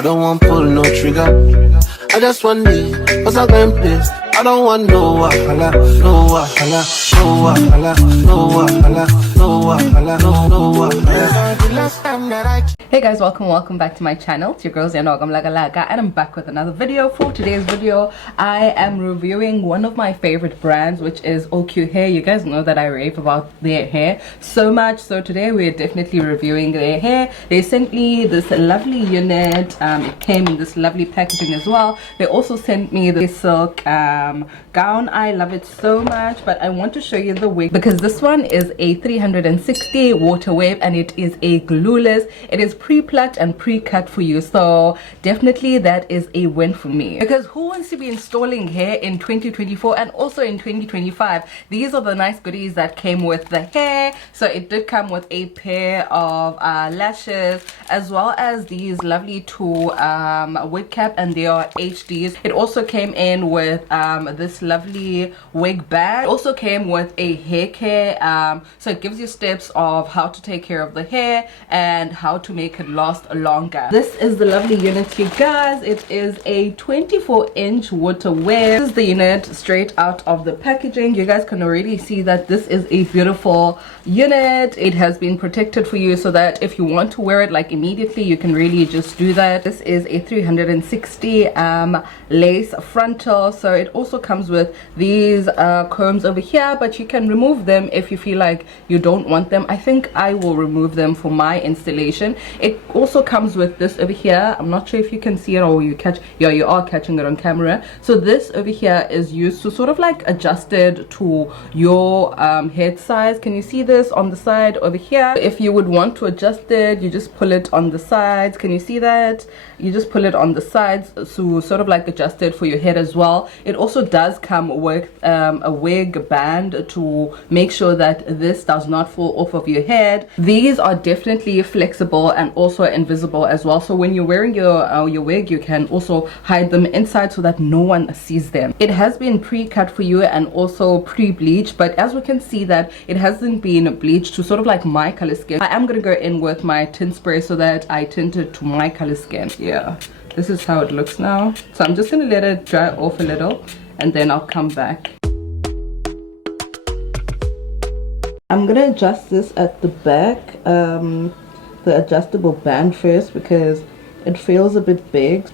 I don't want pull no trigger. I just want this, cause I got in place. I don't want no wahala, no wahala, no wahala, no wahala, no wahala, no wahala. The last time that I... Hey guys, welcome back to my channel. It's your girl 𝐷𝐷𝐷𝐷, and I'm back with another video. For today's video, I am reviewing one of my favorite brands, which is OQHAIR. You guys know that I rave about their hair so much, so today we're definitely reviewing their hair. They sent me this lovely unit. It came in this lovely packaging as well. They also sent me the silk gown. I love it so much, but I want to show you the wig because this one is a 360 water wave and it is a glueless. It is pre-plucked and pre-cut for you, so definitely that is a win for me, because who wants to be installing hair in 2024 and also in 2025? These are the nice goodies that came with the hair. So it did come with a pair of lashes, as well as these lovely two wig cap, and they are HDs. It also came in with this lovely wig bag. It also came with a hair care, so it gives you steps of how to take care of the hair and how to make it last longer. This is the lovely unit, you guys. It is a 24-inch water wave. This is the unit straight out of the packaging. You guys can already see that this is a beautiful unit. It has been protected for you so that if you want to wear it like immediately, you can really just do that. This is a 360 lace frontal, so it also comes with these combs over here, but you can remove them if you feel like you don't want them. I think I will remove them for my installation. It also comes with this over here. I'm not sure if you can see it or you are catching it on camera. So this over here is used to sort of like adjust it to your head size. Can you see this on the side over here? If you would want to adjust it, you just pull it on the sides. Can you see that? You just pull it on the sides to sort of like adjust it for your head as well. It also does come with a wig band to make sure that this does not fall off of your head. These are definitely flexible and also invisible as well, so when you're wearing your wig, you can also hide them inside so that no one sees them. It has been pre-cut for you and also pre-bleached, but as we can see that it hasn't been bleached to sort of like my color skin. I am gonna go in with my tint spray so that I tint it to my color skin. Yeah, this is how it looks now. So I'm just gonna let it dry off a little and then I'll come back. I'm gonna adjust this at the back, the adjustable band first, because it feels a bit big.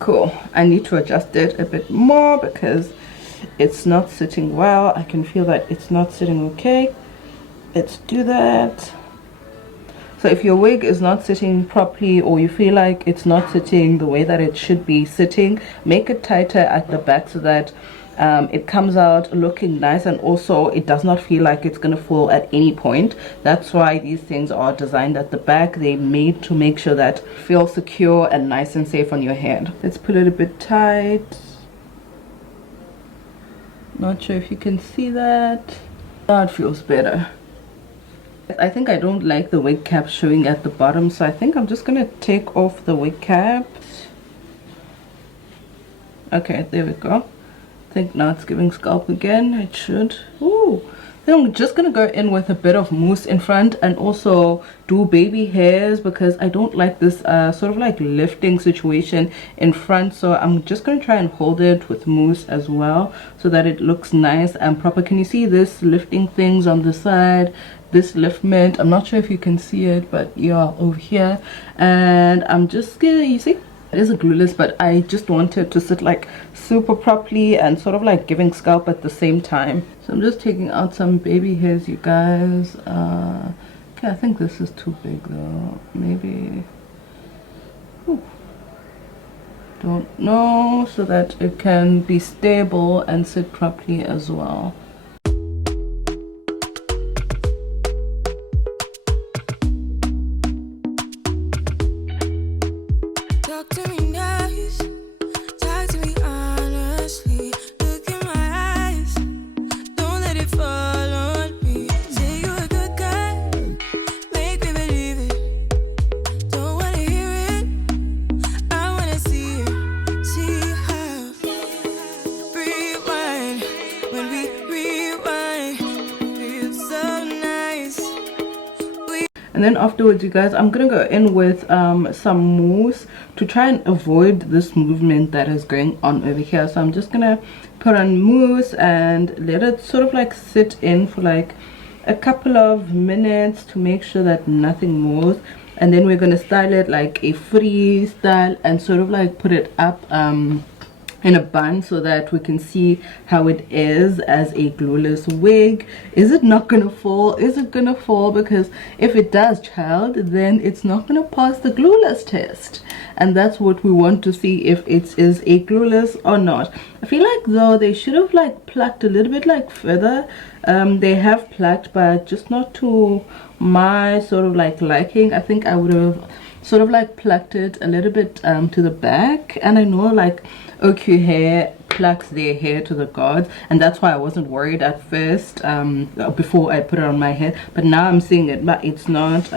Cool. I need to adjust it a bit more because it's not sitting well. I can feel that it's not sitting okay. Let's do that. So if your wig is not sitting properly, or you feel like it's not sitting the way that it should be sitting, make it tighter at the back so that it comes out looking nice, and also it does not feel like it's gonna fall at any point. That's why these things are designed at the back. They're made to make sure that it feels secure and nice and safe on your head. Let's pull it a bit tight. Not sure if you can see that. Now it feels better. I think I don't like the wig cap showing at the bottom, so I think I'm just gonna take off the wig cap. Okay, there we go. I think now it's giving scalp again. It should. Ooh. Then I'm just gonna go in with a bit of mousse in front and also do baby hairs, because I don't like this sort of like lifting situation in front. So I'm just gonna try and hold it with mousse as well so that it looks nice and proper. Can you see this lifting things on the side? This liftment, I'm not sure if you can see it, but yeah, over here. And I'm just gonna, you see, it is a glueless, but I just want it to sit like super properly and sort of like giving scalp at the same time. So I'm just taking out some baby hairs, you guys. Okay, I think this is too big though. Maybe. Ooh. Don't know, so that it can be stable and sit properly as well. And then afterwards, you guys, I'm gonna go in with some mousse to try and avoid this movement that is going on over here. So I'm just gonna put on mousse and let it sort of like sit in for like a couple of minutes to make sure that nothing moves, and then we're gonna style it like a free style and sort of like put it up in a bun so that we can see how it is as a glueless wig. Is it not gonna fall? Is it gonna fall? Because if it does, child, then it's not gonna pass the glueless test, and that's what we want to see, if it is a glueless or not. I feel like though they should have like plucked a little bit like further. They have plucked, but just not to my sort of like liking. I think I would have sort of like plucked it a little bit to the back, and I know like OQHAIR plucks their hair to the gods, and that's why I wasn't worried at first before I put it on my head, but now I'm seeing it, but it's not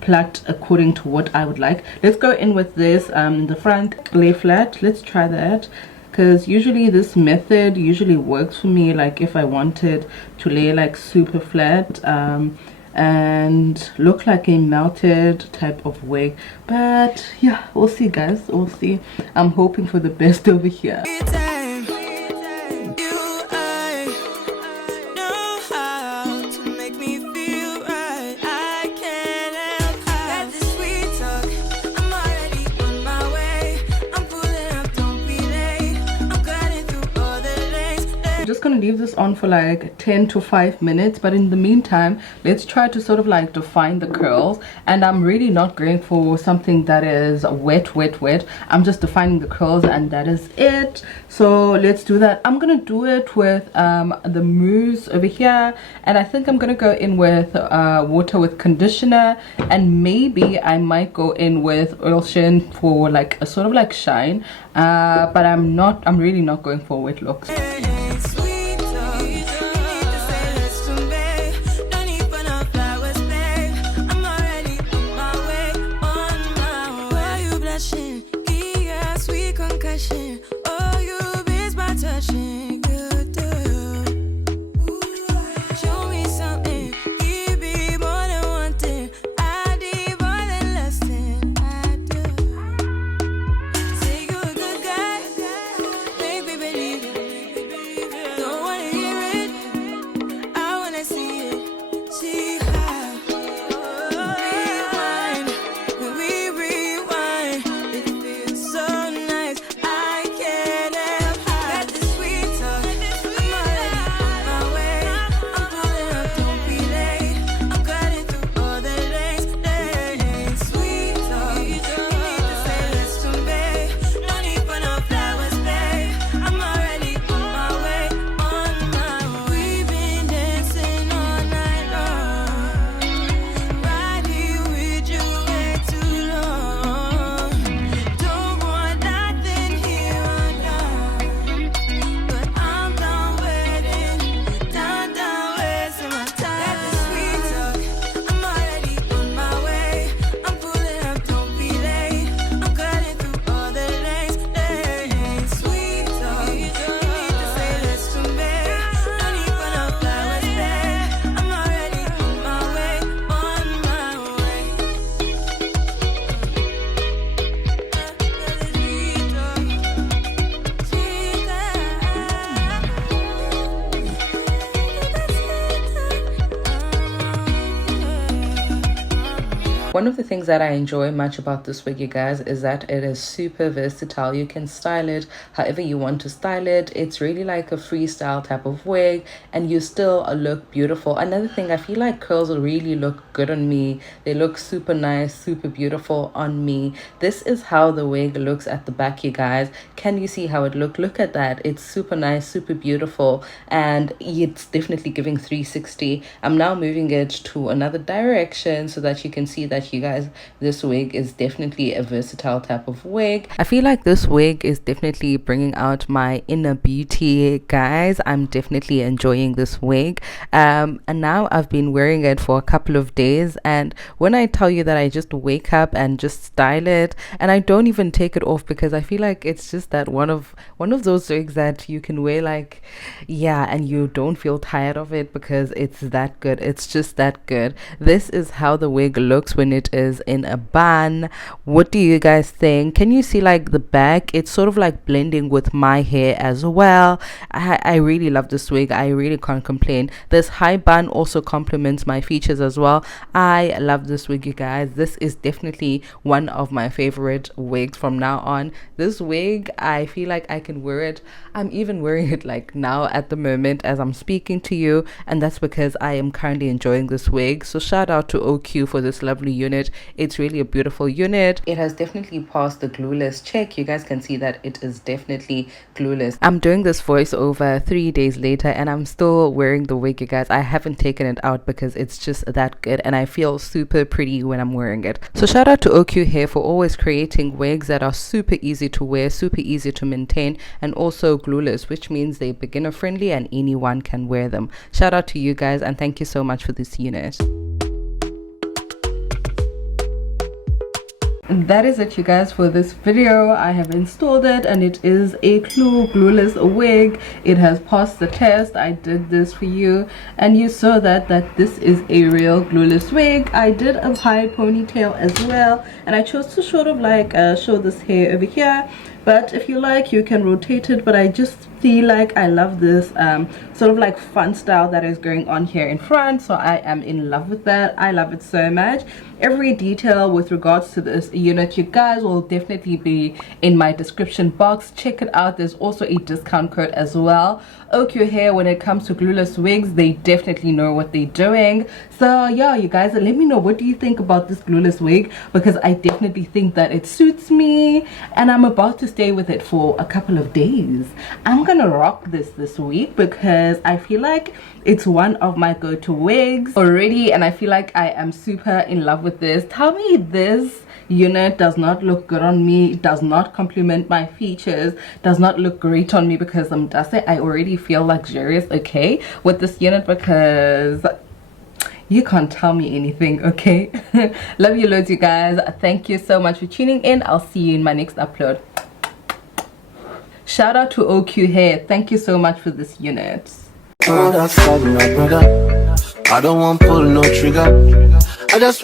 plucked according to what I would like. Let's go in with this the front lay flat. Let's try that, because usually this method usually works for me, like if I wanted to lay like super flat and look like a melted type of wig. But yeah, we'll see guys, we'll see. I'm hoping for the best over here. Just gonna leave this on for like 10 to 5 minutes, but in the meantime let's try to sort of like define the curls. And I'm really not going for something that is wet. I'm just defining the curls and that is it. So let's do that. I'm gonna do it with the mousse over here, and I think I'm gonna go in with water with conditioner, and maybe I might go in with oil sheen for like a sort of like shine, but I'm really not going for wet looks. One of the things that I enjoy much about this wig, you guys, is that it is super versatile. You can style it however you want to style it. It's really like a freestyle type of wig, and you still look beautiful. Another thing, I feel like curls will really look good on me. They look super nice, super beautiful on me. This is how the wig looks at the back, you guys. Can you see how it look? Look at that. It's super nice, super beautiful, and it's definitely giving 360. I'm now moving it to another direction so that you can see that, you guys, this wig is definitely a versatile type of wig. I feel like this wig is definitely bringing out my inner beauty, guys. I'm definitely enjoying this wig, and now I've been wearing it for a couple of days, and when I tell you that I just wake up and just style it, and I don't even take it off, because I feel like it's just that one of those wigs that you can wear, like, yeah, and you don't feel tired of it because it's that good. It's just that good. This is how the wig looks when when it is in a bun. What do you guys think? Can you see like the back? It's sort of like blending with my hair as well. I really love this wig. I really can't complain. This high bun also complements my features as well. I love this wig, you guys. This is definitely one of my favorite wigs from now on. This wig, I feel like I can wear it. I'm even wearing it like now at the moment as I'm speaking to you, and that's because I am currently enjoying this wig. So shout out to OQ for this lovely unit. It's really a beautiful unit. It has definitely passed the glueless check. You guys can see that it is definitely glueless. I'm doing this voiceover 3 days later and I'm still wearing the wig, you guys. I haven't taken it out because it's just that good and I feel super pretty when I'm wearing it. So shout out to OQ Hair for always creating wigs that are super easy to wear, super easy to maintain, and also glueless, which means they're beginner friendly and anyone can wear them. Shout out to you guys and thank you so much for this unit. That is it, you guys, for this video. I have installed it and it is a 𝐾𝐿 glueless wig. It has passed the test. I did this for you and you saw that this is a real glueless wig. I did a high ponytail as well and I chose to sort of like show this hair over here, but if you like you can rotate it, but I just feel like I love this sort of like fun style that is going on here in front, so I am in love with that. I love it so much. Every detail with regards to this unit, you guys, will definitely be in my description box. Check it out. There's also a discount code as well. OQ Hair, when it comes to glueless wigs, they definitely know what they're doing. So yeah, you guys, let me know, what do you think about this glueless wig, because I definitely think that it suits me and I'm about to stay with it for a couple of days. I'm gonna rock this week because I feel like it's one of my go-to wigs already and I feel like I am super in love with this. Tell me this unit does not look good on me, does not complement my features, does not look great on me, because I already feel luxurious, okay, with this unit, because you can't tell me anything, okay? Love you loads, you guys. Thank you so much for tuning in. I'll see you in my next upload. Shout out to OQ Hair. Thank you so much for this unit. Oh, that's my brother. I don't want pull no trigger. I just want